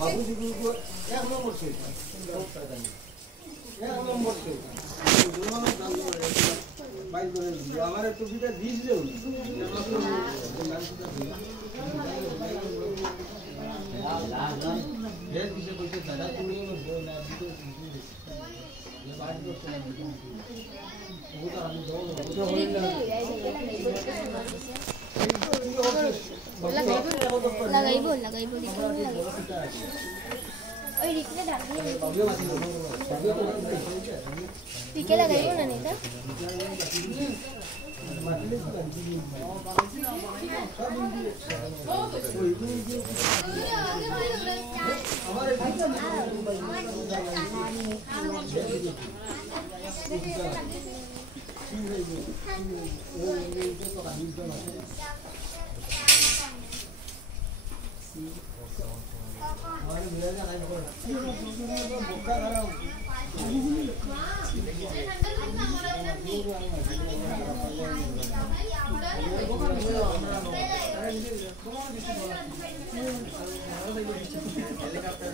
বাবুজি গুলো এক নম্বর ছিল এক নম্বর ছিল বাইক করে আমার টুপিটা দিস দেও ভেজ দিছে কইছে দাদা তুমি না দিতে ये बात तो सुन वो तो हम दो लगाइबो ओए रिकले डाल पिके लगाइबो ना नहीं था हेलीकॉप्टर